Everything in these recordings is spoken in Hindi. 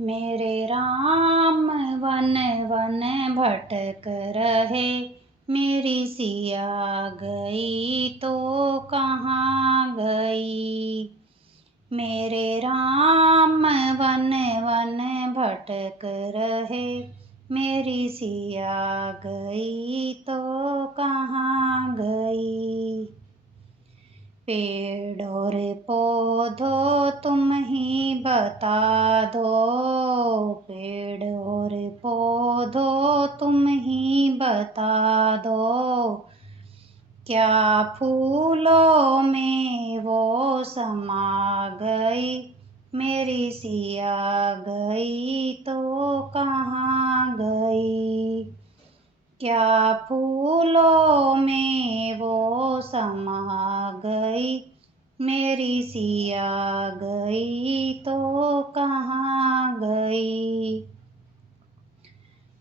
मेरे राम वन वन भटक रहे, मेरी सिया गई तो कहाँ गई। मेरे राम वन वन भटक रहे, मेरी सिया गई तो कहाँ गई। पेड़ और पौधों तुम ही बता दो, पेड़ और पौधों तुम ही बता दो, क्या फूलों में वो समा गई, मेरी सिया गई तो कहाँ गई। क्या फूलों में वो समा गई, मेरी सिया गई तो कहाँ गई।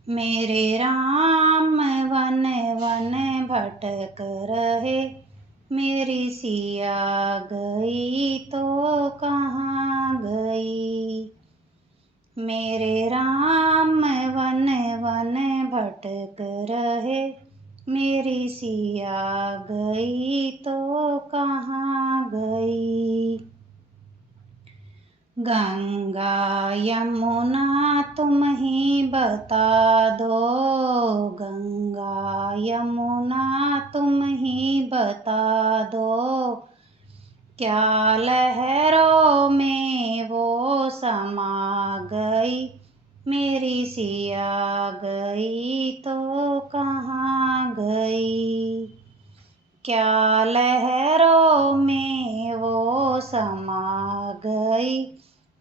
मेरे राम वन वन भटक रहे, मेरी सिया गई तो कहाँ गई। मेरे राम वन वन भटक रहे, मेरी सिया गई तो कहाँ गई। गंगा यमुना तुम ही बता दो, गंगा यमुना तुम ही बता दो, क्या लहरों में वो समा गई, मेरी सिया गई तो कहाँ गई। क्या लहरों में वो समा गई,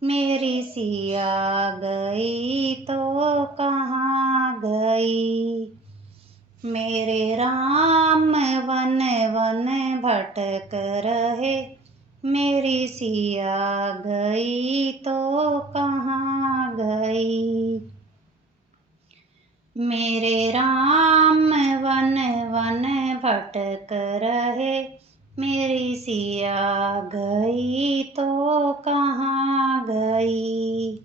मेरी सिया गई तो कहाँ गई। मेरे राम वन वन भटक रहे, मेरी सिया गई तो कहाँ गई। मेरे राम वन वन भटक रहे, मेरी सिया गई तो कहाँ गई।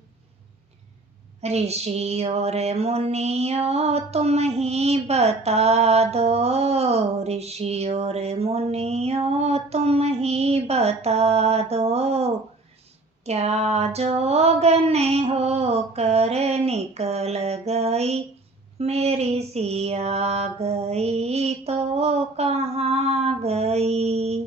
ऋषि और मुनियों तुम ही बता दो, ऋषि और मुनियों तुम ही बता दो, क्या जोगन होकर निकल गई, मेरी सिया गई तो कहाँ गई।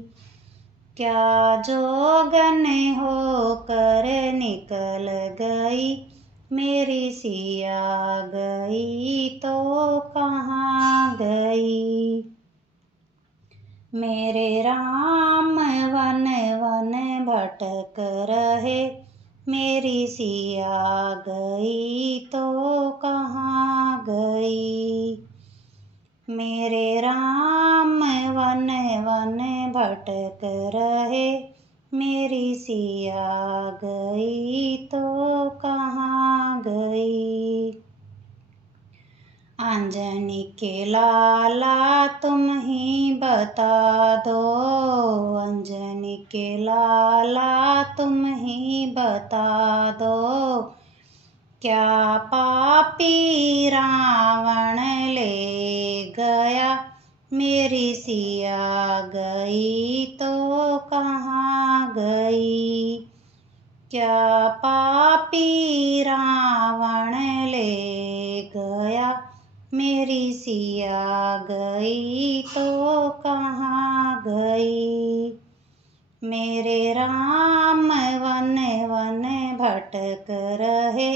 क्या जोगन होकर निकल गई, मेरी सिया गई तो कहाँ गई। मेरे राम वन वन भटक रहे, मेरी सिया गई तो कहाँ गई। मेरे राम वन वन भटक रहे, मेरी सिया गई तो कहाँ गई। अंजनी के लाला तुम ही बता दो, अंजनी के लाला तुम ही बता दो, क्या पापी रावण ले गया, मेरी सिया गई तो कहाँ गई। क्या पापी रावण ले गया, मेरी सिया गई तो कहाँ गई। मेरे राम वन वन भटक रहे,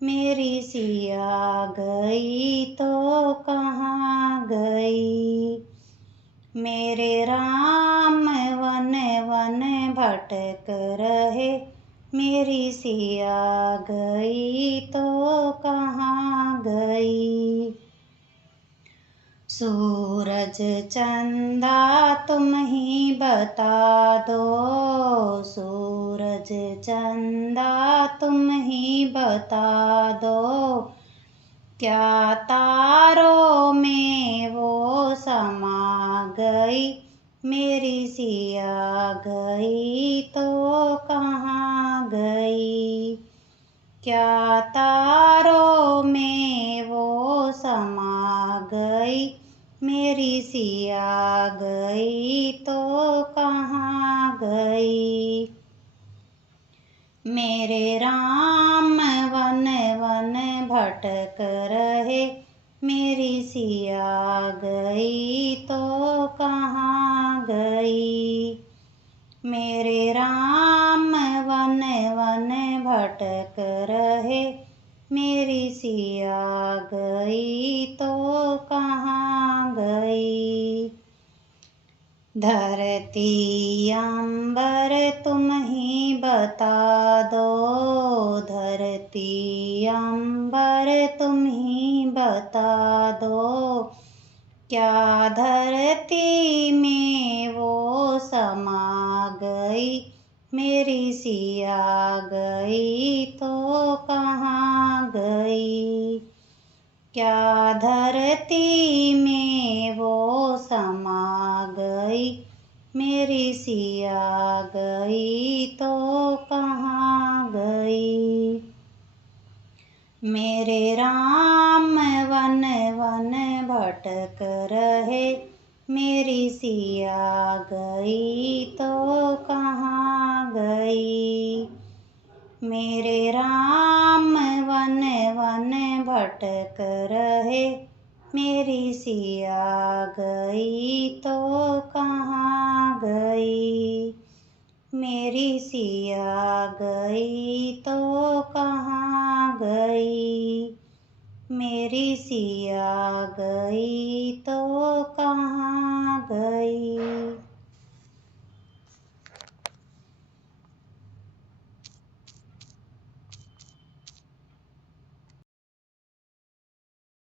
मेरी सिया गई तो कहाँ गई। मेरे राम वन वन भटक रहे, मेरी सिया गई तो कहाँ गई। सूरज चंदा तुम ही बता दो, सूरज चंदा तुम ही बता दो, क्या तारों में वो समा गई, मेरी सिया गई तो कहाँ गई। क्या तारों में वो समा गई, मेरी सिया गई तो कहाँ गई। मेरे राम वन वन भटक रहे, मेरी सिया गई तो कहाँ गई। मेरे राम वन वन भटक रहे, मेरी सिया गई तो कहाँ गई। धरती अंबर तुम ही बता दो, धरती अंबर तुम ही बता दो। क्या धरती में वो समा गई, मेरी सिया गई तो कहाँ गई। क्या धरती में वो समा गई, मेरी सिया गई तो कहाँ गई। मेरे राम वन वन भटक रहे, मेरी सिया गई तो कहाँ गई। मेरे राम वन वन भटक रहे, मेरी सिया गई तो कहाँ गई। मेरी सिया गई तो कहाँ गई। मेरी सिया गई तो कहाँ गई।